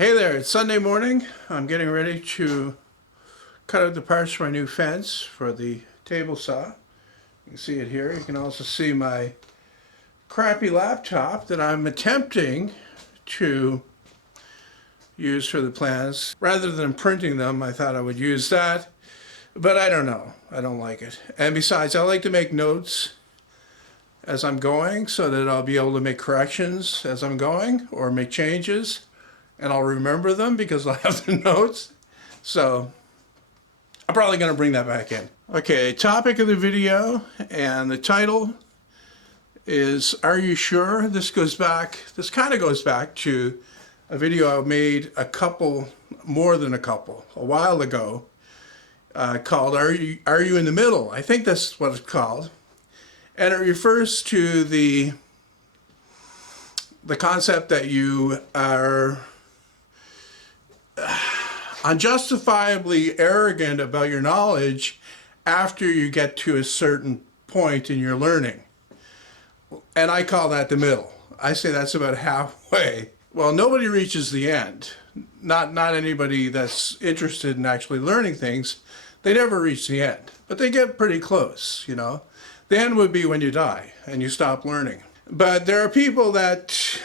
Hey there, it's Sunday morning. I'm getting ready to cut out the parts for my new fence for the table saw. You can see it here. You can also see my crappy laptop that I'm attempting to use for the plans. Rather than printing them, I thought I would use that, but I don't know. I don't like it. And besides, I like to make notes as I'm going so that I'll be able to make corrections as I'm going or make changes. And I'll remember them because I'll have the notes. So I'm probably going to bring that back in. Okay, topic of the video and the title is Are You Sure? This kind of goes back to a video I made more than a while ago, called Are You in the Middle? I think that's what it's called. And it refers to the concept that you are unjustifiably arrogant about your knowledge after you get to a certain point in your learning. And I call that the middle. I say that's about halfway. Well, nobody reaches the end. Not anybody that's interested in actually learning things. They never reach the end, but they get pretty close, you know. The end would be when you die and you stop learning. But there are people that,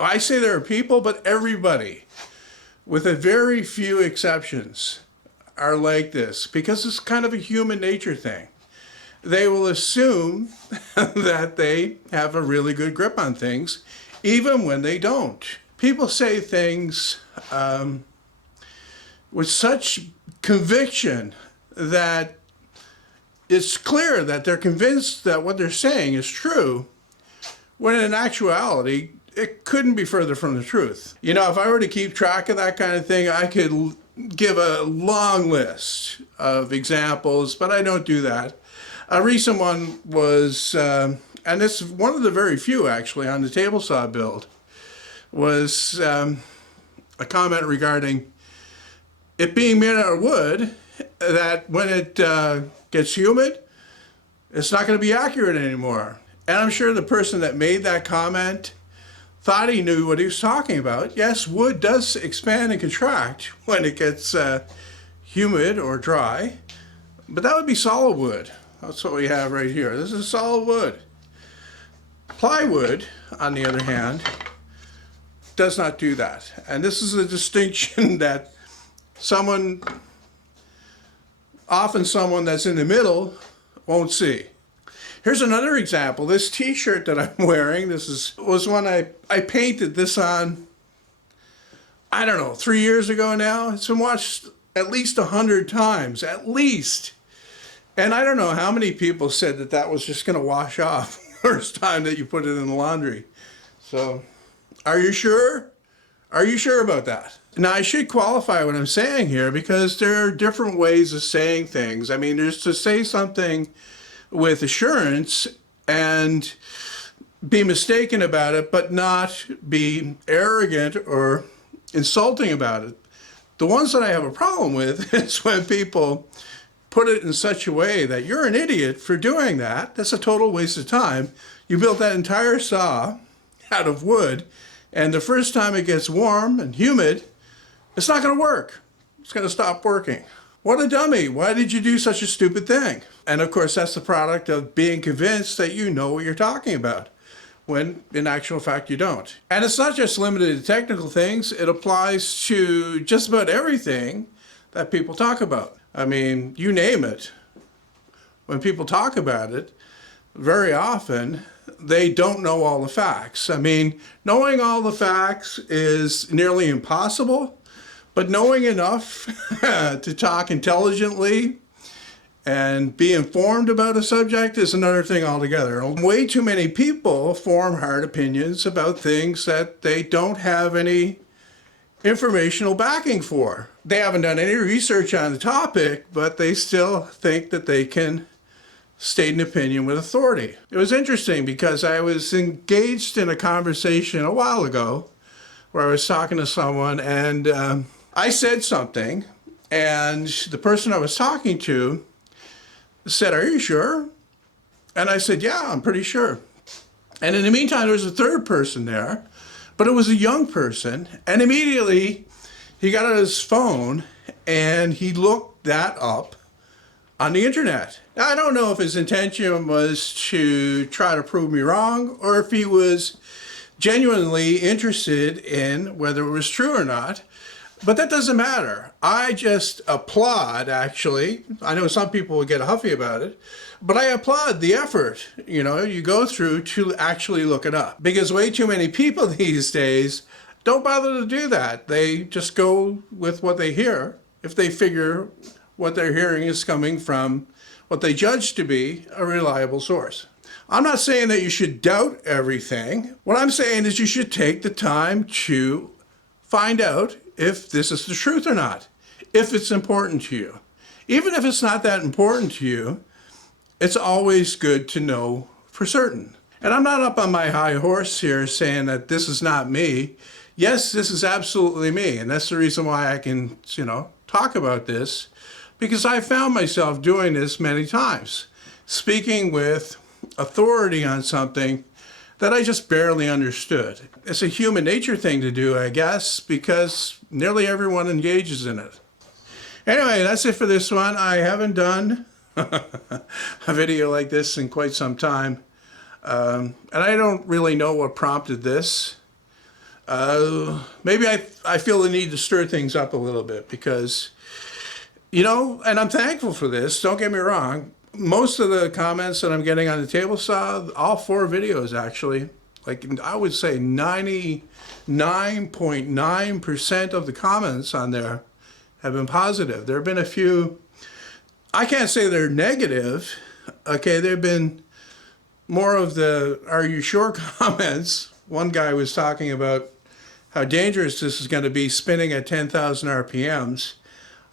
I say there are people, but everybody, with a very few exceptions, are like this because it's kind of a human nature thing. They will assume that they have a really good grip on things, even when they don't. People say things with such conviction that it's clear that they're convinced that what they're saying is true, when in actuality, it couldn't be further from the truth. You know, if I were to keep track of that kind of thing, I could give a long list of examples, but I don't do that. A recent one was, and it's one of the very few actually on the table saw build, was a comment regarding it being made out of wood, that when it gets humid, it's not going to be accurate anymore. And I'm sure the person that made that comment thought he knew what he was talking about. Yes, wood does expand and contract when it gets humid or dry, but that would be solid wood. That's what we have right here. This is solid wood. Plywood, on the other hand, does not do that. And this is a distinction that often someone that's in the middle won't see. Here's another example. This t-shirt that I'm wearing, was one I painted this on, I don't know, 3 years ago now. It's been watched at least 100 times, at least. And I don't know how many people said that that was just going to wash off first time that you put it in the laundry. So, are you sure? Are you sure about that? Now, I should qualify what I'm saying here because there are different ways of saying things. I mean, there's to say something with assurance and be mistaken about it, but not be arrogant or insulting about it. The ones that I have a problem with is when people put it in such a way that you're an idiot for doing that. That's a total waste of time. You built that entire saw out of wood, and the first time it gets warm and humid, it's not going to work. It's going to stop working. What a dummy. Why did you do such a stupid thing? And of course, that's the product of being convinced that you know what you're talking about, when in actual fact you don't. And it's not just limited to technical things. It applies to just about everything that people talk about. I mean, you name it. When people talk about it, very often they don't know all the facts. I mean, knowing all the facts is nearly impossible. But knowing enough to talk intelligently and be informed about a subject is another thing altogether. Way too many people form hard opinions about things that they don't have any informational backing for. They haven't done any research on the topic, but they still think that they can state an opinion with authority. It was interesting because I was engaged in a conversation a while ago where I was talking to someone and I said something, and the person I was talking to said, "Are you sure?" And I said, "Yeah, I'm pretty sure." And in the meantime, there was a third person there, but it was a young person, and immediately he got on his phone and he looked that up on the internet. Now, I don't know if his intention was to try to prove me wrong or if he was genuinely interested in whether it was true or not. But that doesn't matter. I just applaud, actually. I know some people will get huffy about it, but I applaud the effort, you go through to actually look it up. Because way too many people these days don't bother to do that. They just go with what they hear if they figure what they're hearing is coming from what they judge to be a reliable source. I'm not saying that you should doubt everything. What I'm saying is you should take the time to find out if this is the truth or not, if it's important to you. Even if it's not that important to you, it's always good to know for certain. And I'm not up on my high horse here saying that this is not me. Yes, this is absolutely me. And that's the reason why I can, talk about this, because I found myself doing this many times, speaking with authority on something that I just barely understood. It's a human nature thing to do, I guess, because nearly everyone engages in it. Anyway, that's it for this one. I haven't done a video like this in quite some time. And I don't really know what prompted this. Maybe I feel the need to stir things up a little bit because, and I'm thankful for this, don't get me wrong. Most of the comments that I'm getting on the table saw, all 4 videos actually, like I would say 99.9% of the comments on there have been positive. There have been a few, I can't say they're negative, okay, there have been more of the "are you sure" comments. One guy was talking about how dangerous this is going to be spinning at 10,000 RPMs.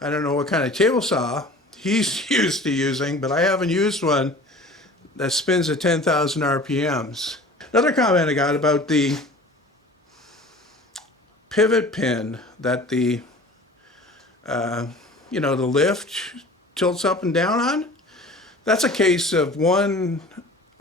I don't know what kind of table saw he's used to using, but I haven't used one that spins at 10,000 RPMs. Another comment I got about the pivot pin that the lift tilts up and down on. That's a case of one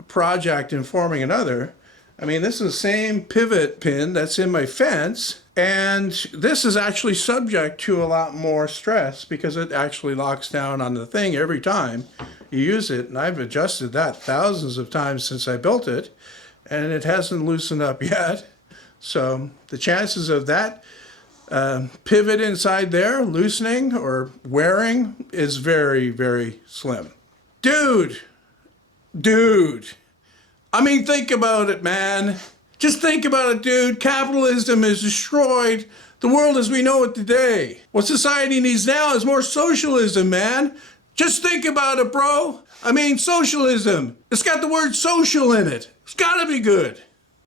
project informing another. I mean, this is the same pivot pin that's in my fence, and this is actually subject to a lot more stress because it actually locks down on the thing every time you use it, and I've adjusted that thousands of times since I built it, and it hasn't loosened up yet. So the chances of that pivot inside there loosening or wearing is very, very slim. Dude, I mean, think about it, man. Just think about it, dude. Capitalism has destroyed the world as we know it today. What society needs now is more socialism, man. Just think about it, bro. I mean, socialism. It's got the word social in it. It's gotta be good.